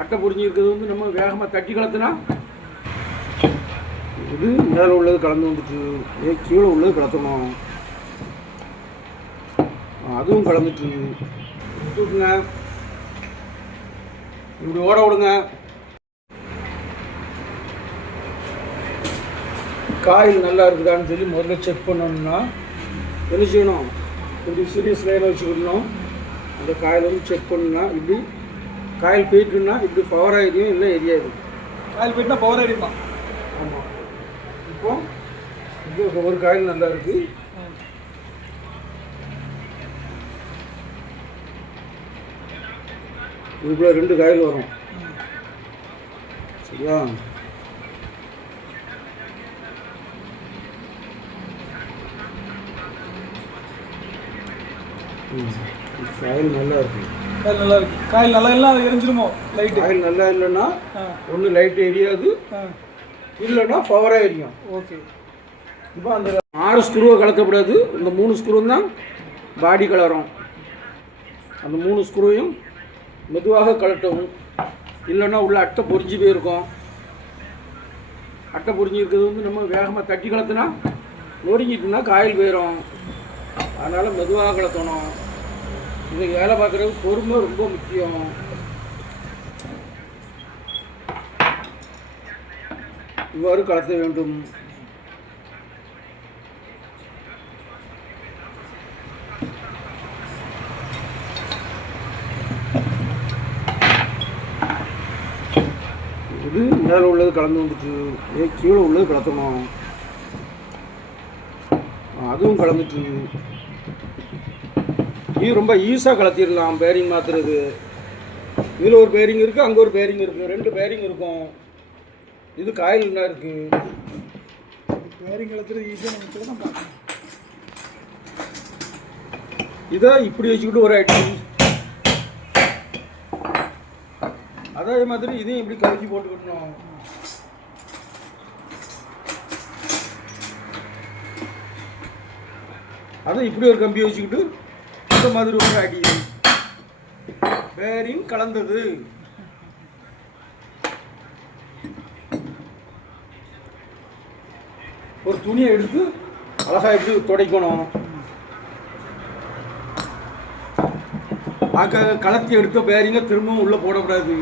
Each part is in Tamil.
அட்டை பொரிஞ்சு இருக்கிறது வந்து நம்ம வேகமாக தட்டி கலத்துனா இது மேலே உள்ளது கலந்து வந்துட்டு கீழே உள்ளது கலத்தணும். அதுவும் கலந்துட்டு விட்டுங்க, இப்படி ஓட விடுங்க. காயில் நல்லா இருக்குதான்னு சொல்லி முதல்ல செக் பண்ணணும்னா என்ன செய்யணும், இப்படி சீரியஸ் லைனில் வச்சுக்கணும். அந்த காயில் வந்து செக் பண்ணணும்னா இப்படி காயில் போயிட்டுன்னா இப்படி பவர் ஆகிடும், இல்லை எரியாது. Coil போயிட்டுனா power ஆகிடுமா? ஆமாம். இப்போ இது ஒரு காயில் நல்லா இருக்குது. இதுக்குள்ள 2 காயில் வரும். சரியா? காயில் நல்லா இருக்கு. காயில் நல்லா இருக்கு. காயில் நல்லா இல்லை அது எரிஞ்சிருமோ? லைட்டு காயில் நல்லா இல்லைன்னா ஒன்று லைட்டு எரியாது, இல்லைன்னா பவராக எரியும். ஓகே. இப்போ அந்த 6 ஸ்க்ரூவை கலக்கக்கூடாது. இந்த 3 ஸ்க்ரூ தான் பாடி கலரும். அந்த 3 ஸ்க்ரூவையும் மெதுவாக கலட்டவும், இல்லைன்னா உள்ள அட்டை பொரிஞ்சு போயிருக்கும். அட்டை பொரிஞ்சு இருக்கிறது வந்து நம்ம வேகமாக தட்டி கலத்துனா நொறுங்கிட்டுனா காயில் போயிடும். அதனால் மெதுவாக கலத்தணும். இது வேலை பார்க்குறது பொறுமை ரொம்ப முக்கியம். இவ்வாறு கலத்த வேண்டும். இது மேலே உள்ளது கலந்து வந்துட்டு கீழே உள்ளது கலத்தணும். அதுவும் கலந்துட்டு இது ரொம்ப ஈஸியாக கலத்திடலாம். பேரிங் மாற்றுறது இதில் ஒரு பேரிங் இருக்குது, அங்கே ஒரு பேரிங் இருக்குது, 2 பேரிங் இருக்கும். இது காயில் என்ன இருக்குது, பேரிங் கலத்துறது ஈஸியாக நம்ம தான் பார்க்கணும். இதை இப்படி வச்சுக்கிட்டு ஒரு அடி, அதே மாதிரி இதையும் இப்படி கலக்கி போட்டுக்கிட்டணும். அதை இப்படி ஒரு கம்பி வச்சுக்கிட்டு இந்த மாதிரி ஒரு அடி. பேரிங் கலந்தது. ஒரு துணியை எடுத்து அழகா இப்படி துடைக்கணும். கலத்தி எடுத்த பேரிங்க திரும்பவும் உள்ள போடக்கூடாது.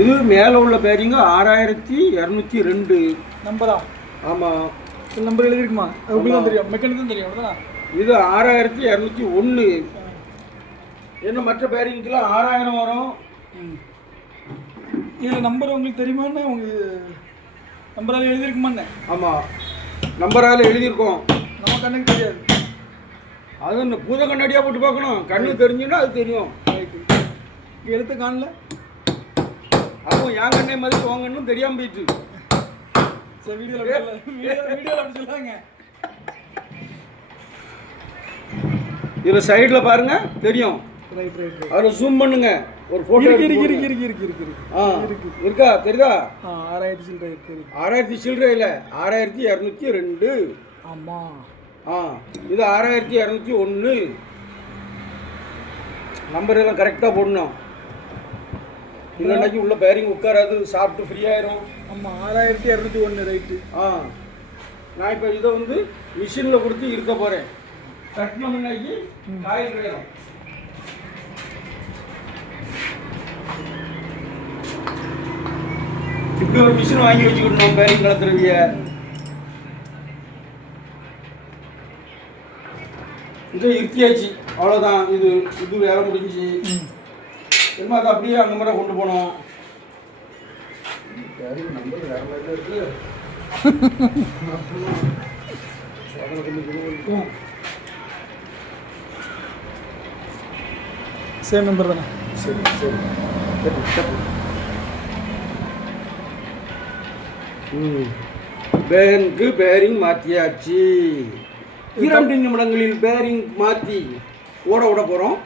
இது மேலே உள்ள பேரிங்க 6202 நம்பரா? ஆமாம், நம்பர் எழுதிருக்குமா? அப்படிதான் தெரியும், மெக்கானிக் தெரியும். அவ்வளோதான். இது 6201. என்ன மற்ற பேரிங்கெலாம் 6000 வரும். இதில் நம்பர் உங்களுக்கு தெரியுமான்னு உங்களுக்கு நம்பரால் எழுதியிருக்குமாண்ணே? ஆமாம், நம்பரால் எழுதியிருக்கோம். நம்ம கண்ணுக்கு தெரியாது. அது இந்த பூத கண்ணாடியாக போட்டு பார்க்கணும். கண்ணு தெரிஞ்சுன்னா அது தெரியும். எழுத்து காணல, அதுவும் என் கண்ணே மாதிரி போங்கன்னு தெரியாமல் போயிட்டு. சரி, வீடியோவில் அப்படி சொல்லுவாங்க. இதில் சைடில் பாருங்க தெரியும். Right right right. அதில் ஜூம் பண்ணுங்க, ஒரு ஃபோட்டோ இருக்கா தெரியுதா? 6000 சில்லறை இருக்கு. 6000 சில்லறை இல்லை, 6202. ஆமாம். இது 6201. நம்பர் எல்லாம் கரெக்டாக போடணும். இல்லைன்னாக்கி உள்ள பேரிங் உட்காராது, சாப்பிட்டு ஃப்ரீ ஆயிரும். ஆமாம், 6201. ரைட்டு. நான் இப்போ இதை வந்து மிஷினில் கொடுத்து இருக்க போகிறேன். கட்டினோம்னாக்கி காயில் கிடையாது. இப்படி ஒரு மிஷின் வாங்கி வச்சுக்கிட்டோம் பேரிங் கலத்துறவிய. இதை இருத்தியாச்சு, அவ்வளோதான். இது இது வேலை முடிஞ்சு. திரும்ப அதை அப்படியே அங்கே மாதிரி கொண்டு போனோம். நம்பர் வேற மாதிரி தான் இருக்கு. சேம் நம்பர் தானே? சரி சரி. பேருக்கு பேரிங் மாற்றியாச்சு. 2 நிமிடங்களில் பேரிங் மாற்றி ஓட விட போகிறோம்.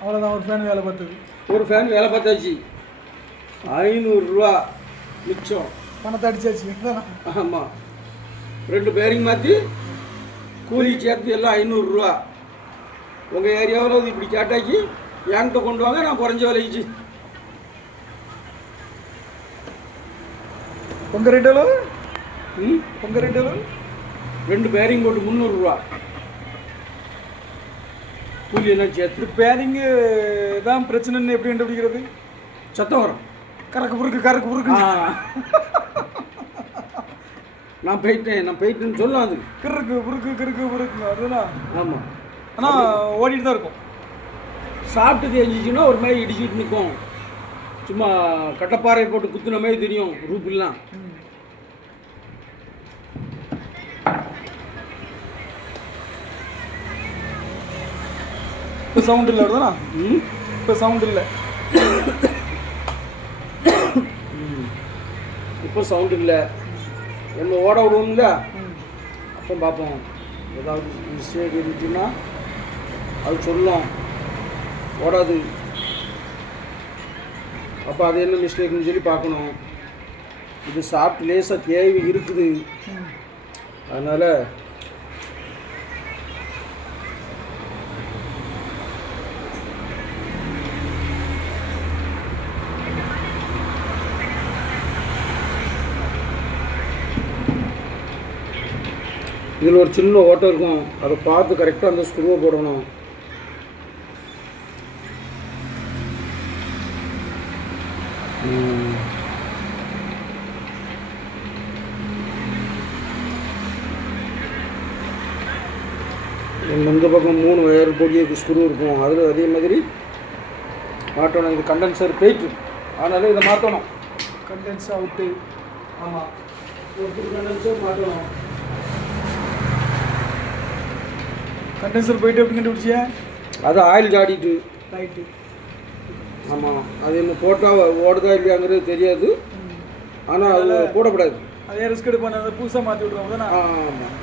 அவ்வளோதான். ஒரு ஃபேன் வேலை பார்த்தது. ஒரு ஃபேன் வேலை பார்த்தாச்சு. 500 ரூபா மிச்சம். பணத்தை அடிச்சாச்சு. ஆமாம், 2 பேரிங் மாற்றி கூலி சேர்த்து எல்லாம் 500 ரூபா. உங்கள் ஏரியாவில் இது இப்படி கேட்டாக்கி என்கிட்ட கொண்டு வாங்க, நான் குறைஞ்ச விலைக்கு. உங்கள் ரேட் எவ்வளோ? ம், உங்கள் ரேட் எவ்வளோ? 2 பேரிங் போட்டு 300 ரூபா. கூலி எல்லாம் சேர்த்து. பேரிங்கு தான் பிரச்சனைன்னு எப்படி கண்டுபிடிக்கிறது? சத்தம் வரும். கறக்கு புருக்கு நான் போயிட்டேன்னு சொல்லலாம் அது. கிறுக்கு புருக்கு அதுனா. ஆமாம். ஆனால் ஓடிட்டு தான் இருக்கும். சாப்பிட்டு தெரிஞ்சிச்சுன்னா ஒரு மாதிரி இடிச்சிட்டு நிற்கும். சும்மா கட்டப்பாறை போட்டு குத்துன மாதிரி தெரியும் ரூப்பெல்லாம். இப்போ சவுண்ட் இல்லை வருதுண்ணா. இப்போ சவுண்ட் இல்லை. இப்போ சவுண்ட் இல்லை. நம்ம ஓட விடுவோம்ல, அப்போ பார்ப்போம். ஏதாவது மிஸ்டேக் இருந்துச்சுன்னா அது சொல்லும், ஓடாது. அப்போ அது என்ன மிஸ்டேக்னு சொல்லி பார்க்கணும். இது சாப்பிட்டு லேசாக தேவை இருக்குது, அதனால் இதில் ஒரு சின்ன ஓட்டம் இருக்கும், அதை பார்த்து கரெக்டாக அந்த ஸ்க்ரூவை போடணும். இந்த பக்கம் 3 வயர் பொடிய ஸ்க்ரூ இருக்கும், அதில் அதே மாதிரி மாற்றணும். இது கண்டென்சர் போயிட்டு, அதனால இதை மாற்றணும். Condense out. ஆமாம், ஒரு கண்டென்சர் மாற்றணும். கண்டென்சர் போயிட்டு எப்படி கண்டுபிடிச்சியா? அது ஆயில் ஜாடிட்டு. ரைட்டு. ஆமாம், அது என்ன போட்டால் ஓடுதா இல்லையாங்கிறது தெரியாது, ஆனால் அது போடக்கூடாது. அதே ரிஸ்க் எடுப்பான அதை புதுசாக மாற்றி விட்ருவோம் தானே. ஆமாம்.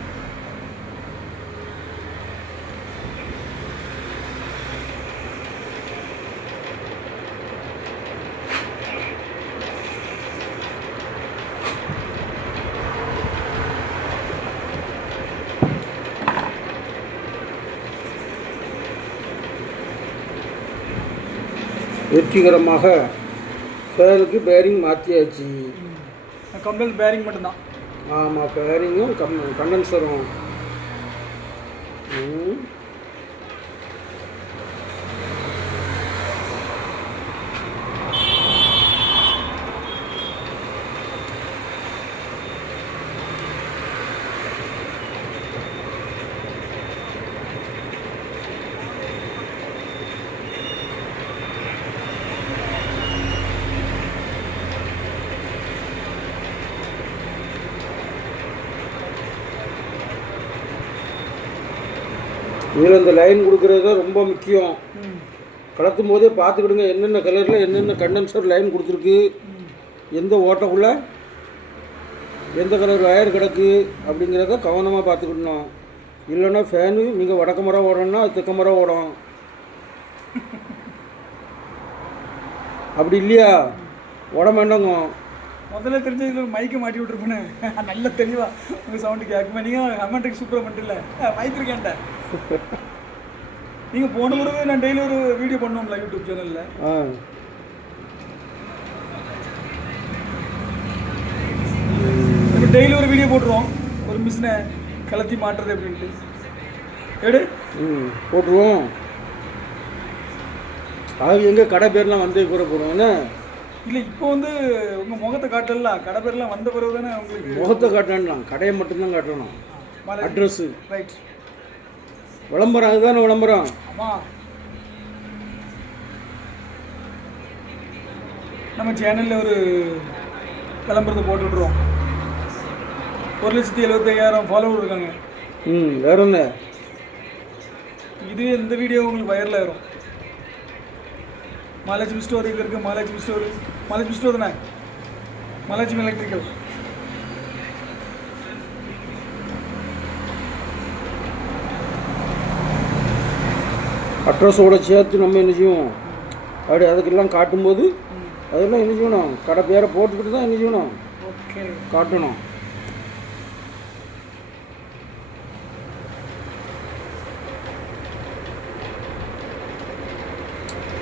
வெற்றிகரமாக ஃபேனுக்கு பேரிங் மாற்றியாச்சு. கம்ப்ளைண்ட் பேரிங் மட்டும்தான். ஆமாம், பேரிங்கும் கண்டென்சரும். இதில் இந்த லைன் கொடுக்குறது தான் ரொம்ப முக்கியம். கலத்தும் போதே பார்த்துக்கிடுங்க, என்னென்ன கலரில் என்னென்ன கண்டென்சர் லைன் கொடுத்துருக்கு, எந்த ஓட்டக்குள்ளே எந்த கலர் வயர் கிடக்கு அப்படிங்கிறத கவனமாக பார்த்துக்கிடணும். இல்லைன்னா ஃபேனு நீங்கள் வடக்கு மரம் ஓடணும்னா அது தெக்க மரம் ஓடும். அப்படி இல்லையா, ஓட வேண்டாங்க. முதல்ல தெரிஞ்சதில் மைக்கை மாட்டி விட்ருப்பேன்னு நல்ல தெளிவாக உங்கள் சவுண்டு கேட்குமே. நீங்கள் கமெண்ட்டுக்கு சூப்பராக பண்ணிட்டுல மைக் இருக்கேன்ட்ட. நீங்கள் போன முறை நான் டெய்லி ஒரு வீடியோ பண்ணுவோம்ல யூடியூப் சேனலில். இப்போ டெய்லி ஒரு வீடியோ போட்டுருவோம், ஒரு மிஷினை கலத்தி மாட்டுறது அப்படின்ட்டு. எடு போட்டுருவோம். அது எங்கள் கடை பேர்லாம் வந்து கூட போடுவோம். இல்லை, இப்போ வந்து உங்கள் முகத்தை காட்டலாம், கடை பேர்லாம் வந்த பிறகு தானே உங்களுக்கு முகத்தை காட்டலாம், கடையை மட்டும்தான் காட்டணும். அட்ரஸ்ஸு ரைட், விளம்பரம், அதுதானே விளம்பரம். ஆமாம், நம்ம சேனலில் ஒரு விளம்பரத்தை போட்டுவிட்ருவோம். 1,75,000 ஃபாலோவர் இருக்காங்க. வேற என்ன, இது இந்த வீடியோ உங்களுக்கு வைரல் ஆயிரும். மகாலட்சுமி ஸ்டோர் இங்கே இருக்குது. மகாலட்சுமி ஸ்டோர் தானே, மகாலட்சுமி எலக்ட்ரிக்கல். அட்ரஸோடு சேர்த்து நம்ம என்ன செய்வோம், அப்படி அதுக்கெல்லாம் காட்டும்போது அதெல்லாம் என்ன செய்யணும், கடை பேரை போட்டுக்கிட்டு தான் என்ன செய்யணும், காட்டணும்.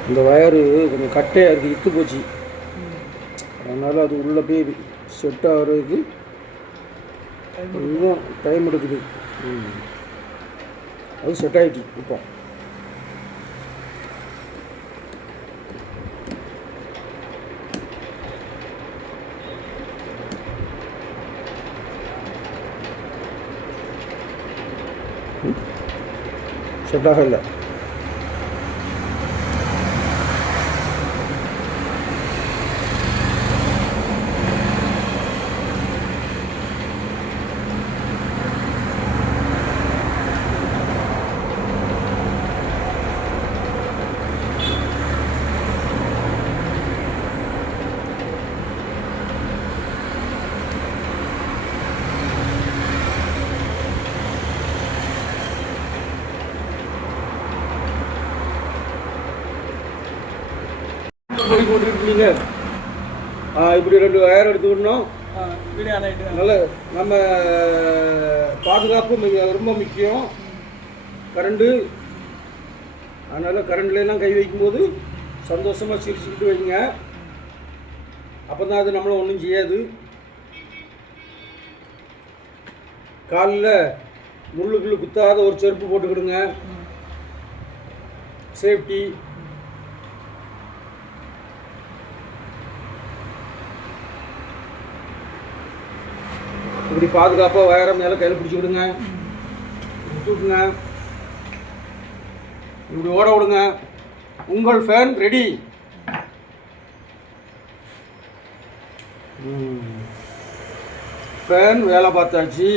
இந்த வயரு கொஞ்சம் கட்டையாக இருக்குது, இத்து போச்சு. அதனால் அது உள்ளே போய் செட் ஆகிறதுக்கு கொஞ்சம் டைம் எடுக்குது. அது செட் ஆகிடுச்சு இப்போ. செட் ஆகலை. போய் போட்டுருக்கீங்க. இப்படி 2 வயர் எடுத்துக்கணும். வீடியோ ஆன் ஆகிட்டு நல்ல நம்ம பாதுகாப்பு ரொம்ப முக்கியம். கரண்டு, அதனால் கரண்ட்லாம் கை வைக்கும்போது சந்தோஷமாக சிரிச்சுக்கிட்டு வைங்க. அப்போ தான் அது நம்மளை ஒன்றும் செய்யாது. காலில் முள்ளுக்குள்ளே குத்தாத ஒரு செருப்பு போட்டுக்கிடுங்க, சேஃப்டி. இப்படி பாதுகாப்பாக வயரம் மேலே கையில் பிடிச்சிக்கிடுங்க, விட்டுங்க, இப்படி ஓட விடுங்க. உங்கள் ஃபேன் ரெடி. ஃபேன் வேலை பார்த்தாச்சு.